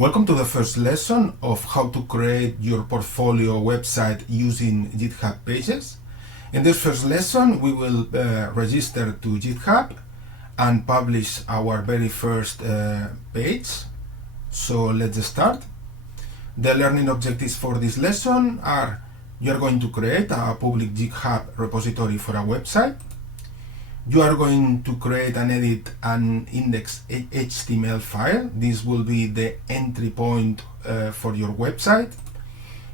Welcome to the first lesson of how to create your portfolio website using GitHub Pages. In this first lesson, we will register to GitHub and publish our very first page. So let's start. The learning objectives for this lesson are: you are going to create a public GitHub repository for a website. You are going to create and edit an index HTML file. This will be the entry point for your website.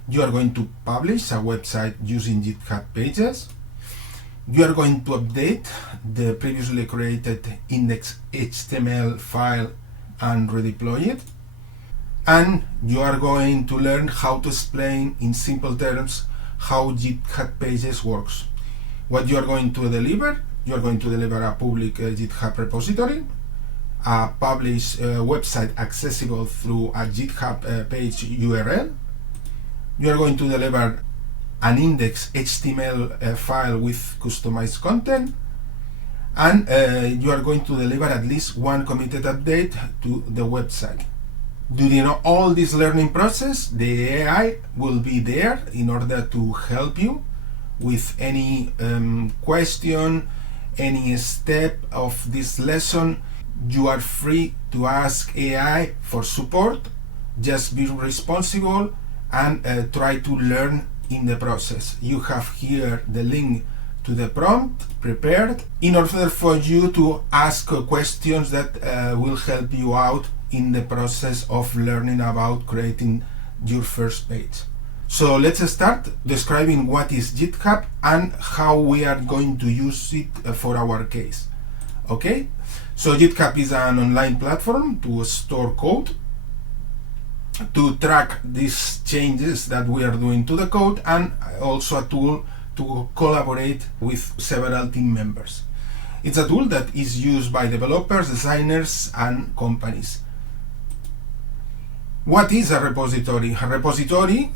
You are going to publish a website using GitHub Pages. You are going to update the previously created index HTML file and redeploy it. And you are going to learn how to explain in simple terms how GitHub Pages works. What you are going to deliver: you are going to deliver a public GitHub repository, a published website accessible through a GitHub page URL. You are going to deliver an index HTML file with customized content, and you are going to deliver at least one committed update to the website. During all this learning process, the AI will be there in order to help you with any question, any step of this lesson. You are free to ask AI for support. Just be responsible and try to learn in the process. You have here the link to the prompt prepared in order for you to ask questions that will help you out in the process of learning about creating your first page. So let's start describing what is GitHub and how we are going to use it for our case. Okay, so GitHub is an online platform to store code, to track these changes that we are doing to the code, and also a tool to collaborate with several team members. It's a tool that is used by developers, designers, and companies. What is a repository? A repository,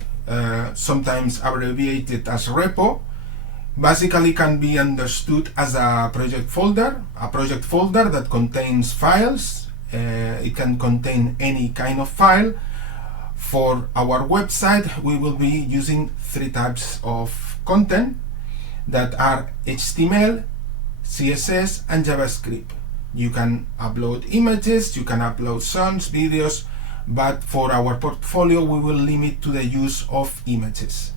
sometimes abbreviated as repo, basically can be understood as a project folder that contains files. It can contain any kind of file. For our website, we will be using three types of content that are HTML, CSS, and JavaScript. You can upload images, you can upload songs, videos, but for our portfolio we will limit to the use of images.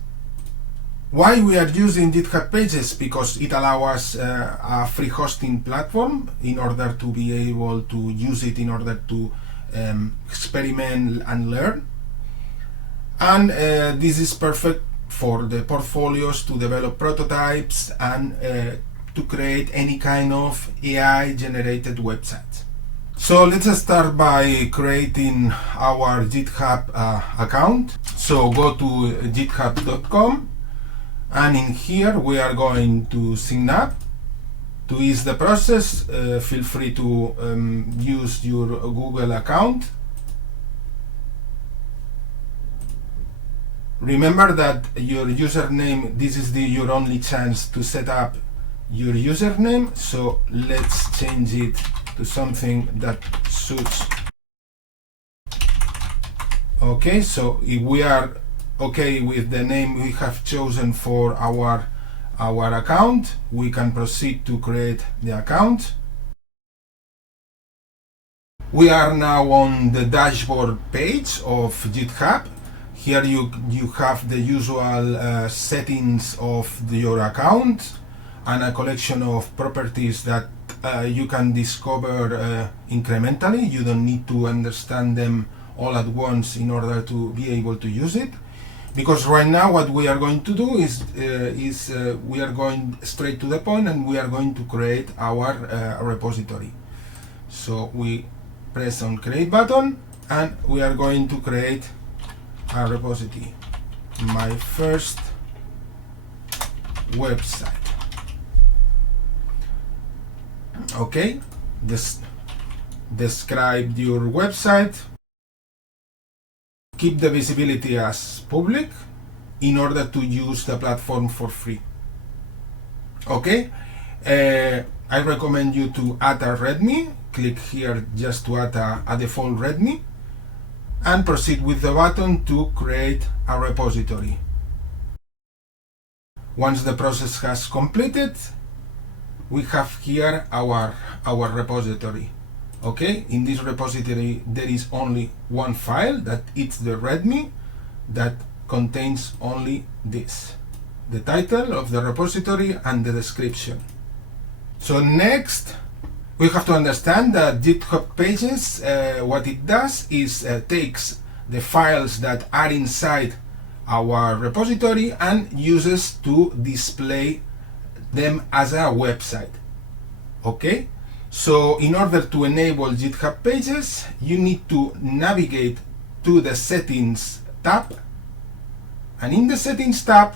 Why we are using GitHub Pages? Because it allows us a free hosting platform in order to be able to use it in order to experiment and learn. And this is perfect for the portfolios to develop prototypes and to create any kind of AI generated website. So let's start by creating our GitHub account. So go to github.com, and in here we are going to sign up. To ease the process, feel free to use your Google account. Remember that your username, this is your only chance to set up your username, so let's change it to something that suits. Okay, so if we are okay with the name we have chosen for our account, we can proceed to create the account. We are now on the dashboard page of GitHub. Here you have the usual settings of your account and a collection of properties that you can discover incrementally. You don't need to understand them all at once in order to be able to use it, because right now what we are going to do is we are going straight to the point and we are going to create our repository. So we press on create button and we are going to create a repository, my first website. Okay, describe your website. Keep the visibility as public in order to use the platform for free. Okay, I recommend you to add a README. Click here just to add a default README. and proceed with the button to create a repository. Once the process has completed, we have here our repository. Okay, in this repository there is only one file, that it's the README, that contains only this, the title of the repository and the description. So next, we have to understand that GitHub Pages, what it does is takes the files that are inside our repository and uses to display them as a website. Okay, so in order to enable GitHub Pages, you need to navigate to the Settings tab, and in the Settings tab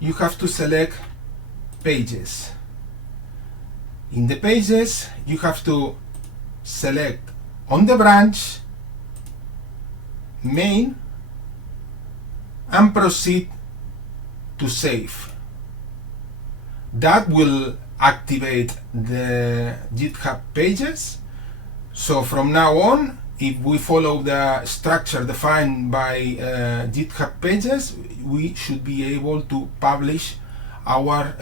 you have to select Pages. In the Pages you have to select on the branch, Main, and proceed to save. That will activate the GitHub Pages. So from now on, if we follow the structure defined by GitHub Pages, we should be able to publish our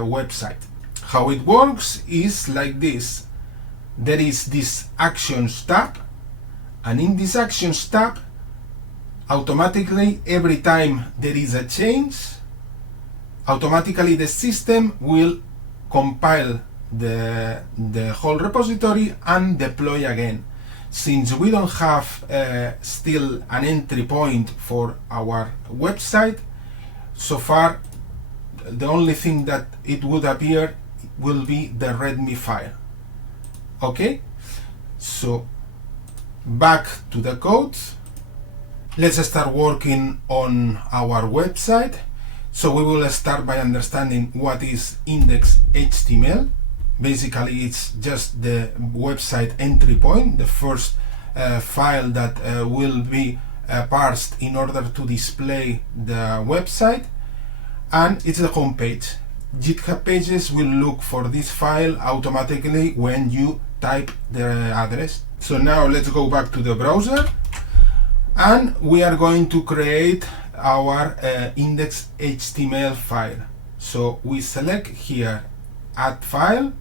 website. How it works is like this. There is this Actions tab, and in this Actions tab, automatically every time there is a change, automatically the system will compile the whole repository and deploy again. Since we don't have still an entry point for our website, so far the only thing that it would appear will be the README file. Okay, so back to the code. Let's start working on our website. So we will start by understanding what is index.html. Basically, it's just the website entry point, the first file that will be parsed in order to display the website, and it's the home page. GitHub Pages will look for this file automatically when you type the address. So now let's go back to the browser, and we are going to create our index.html file. So we select here add file,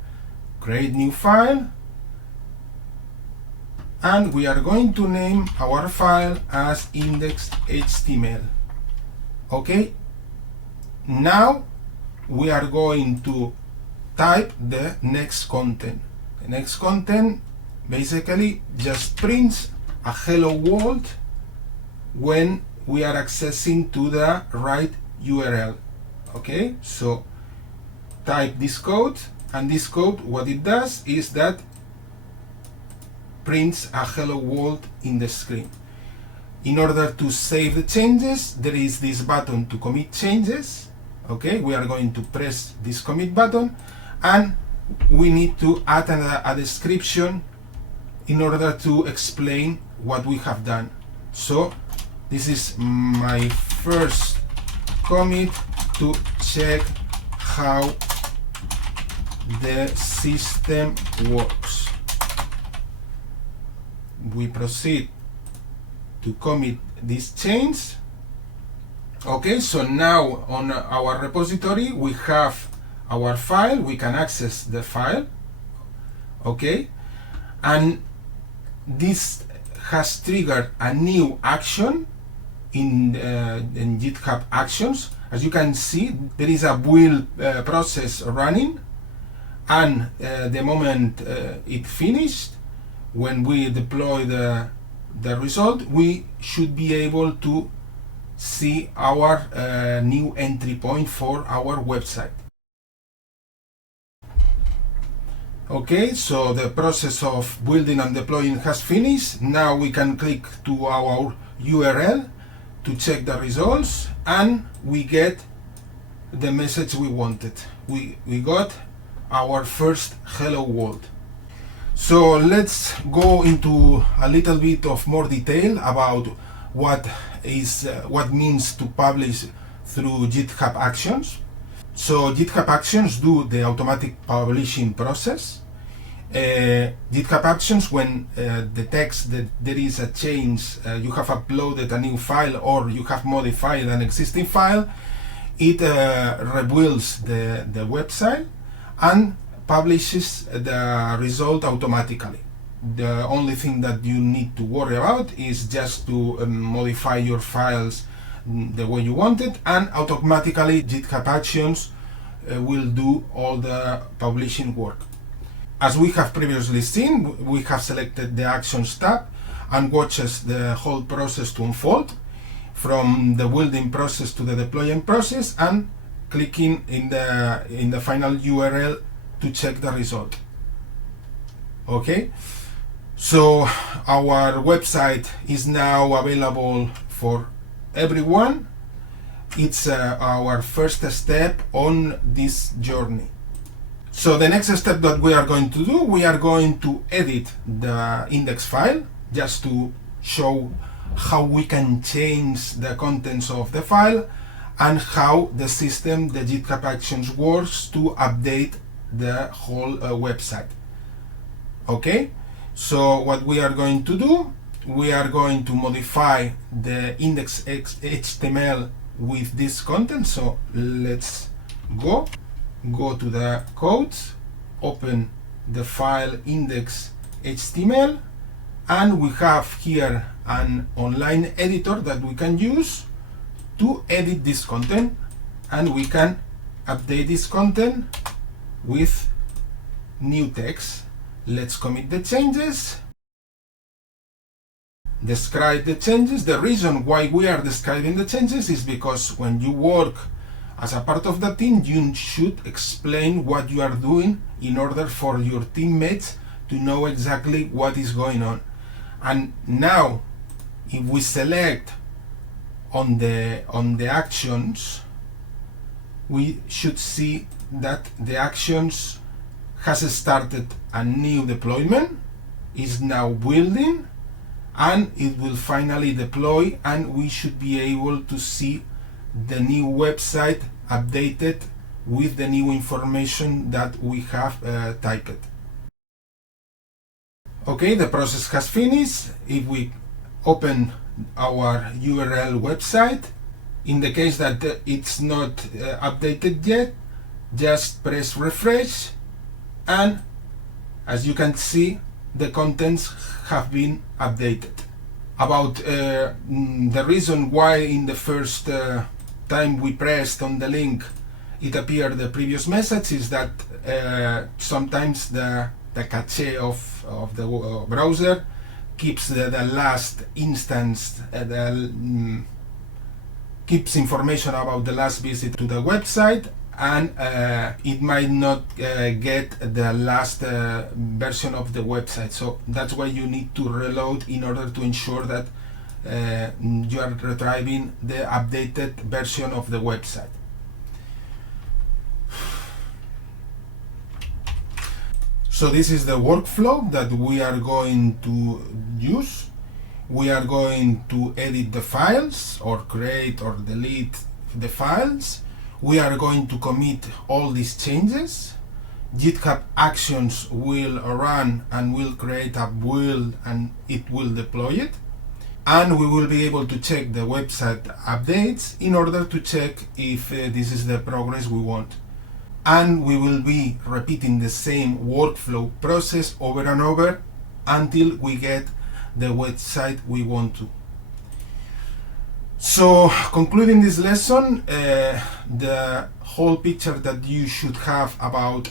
create new file, and we are going to name our file as index.html. Okay, now we are going to type the next content. The next content basically just prints a hello world when we are accessing to the right URL. Okay, so type this code, and this code, what it does is that prints a hello world in the screen. In order to save the changes, there is this button to commit changes. Okay, we are going to press this commit button, and we need to add a description in order to explain what we have done. So this is my first commit to check how the system works. We proceed to commit this change. Okay, so now on our repository we have our file, we can access the file. Okay, and this has triggered a new action in GitHub Actions. As you can see, there is a build process running, and the moment it finished, when we deploy the result, we should be able to see our new entry point for our website. Okay, so the process of building and deploying has finished. Now we can click to our URL to check the results, and we get the message we wanted. We got our first hello world. So let's go into a little bit of more detail about what means to publish through GitHub Actions. So GitHub Actions do the automatic publishing process. GitHub Actions, when the text that there is a change, you have uploaded a new file or you have modified an existing file, it rebuilds the website and publishes the result automatically. The only thing that you need to worry about is just to modify your files the way you want it, and automatically GitHub Actions will do all the publishing work. As we have previously seen, we have selected the Actions tab and watches the whole process to unfold, from the building process to the deploying process, and clicking in the final URL to check the result. Okay, so our website is now available for everyone. It's our first step on this journey. So the next step that we are going to do, we are going to edit the index file just to show how we can change the contents of the file and how the system, the GitHub Actions, works to update the whole website. Okay, so what we are going to do, we are going to modify the index HTML with this content. So let's go to the codes, open the file index.html, and we have here an online editor that we can use to edit this content, and we can update this content with new text. Let's commit the changes, describe the changes. The reason why we are describing the changes is because when you work as a part of the team, you should explain what you are doing in order for your teammates to know exactly what is going on. And now, if we select on the actions, we should see that the actions has started a new deployment, is now building, and it will finally deploy, and we should be able to see the new website updated with the new information that we have typed. Okay, the process has finished. If we open our URL website, in the case that it's not updated yet, just press refresh, and as you can see, the contents have been updated. About the reason why in the first time we pressed on the link it appeared the previous message is that sometimes the cache of the browser keeps the last instance, keeps information about the last visit to the website, and it might not get the last version of the website. So that's why you need to reload in order to ensure that you are retrieving the updated version of the website. So this is the workflow that we are going to use. We are going to edit the files or create or delete the files. We are going to commit all these changes. GitHub Actions will run and will create a build and it will deploy it. And we will be able to check the website updates in order to check if this is the progress we want. And we will be repeating the same workflow process over and over until we get the website we want to. So, concluding this lesson, the whole picture that you should have about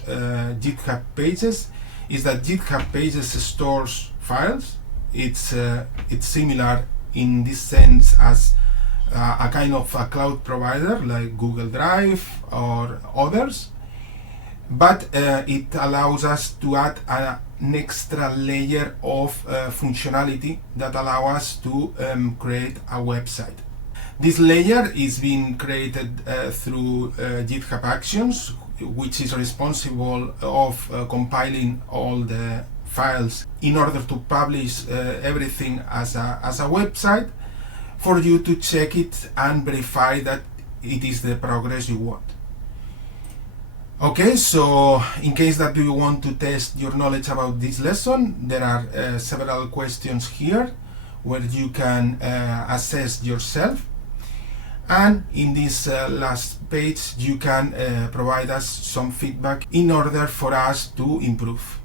GitHub Pages is that GitHub Pages stores files. It's similar in this sense as a kind of a cloud provider like Google Drive or others, but it allows us to add an extra layer of functionality that allow us to create a website. This layer is being created through GitHub Actions, which is responsible of compiling all the files in order to publish everything as a website for you to check it and verify that it is the progress you want. Okay, so in case that you want to test your knowledge about this lesson, there are several questions here where you can assess yourself. And in this last page, you can provide us some feedback in order for us to improve.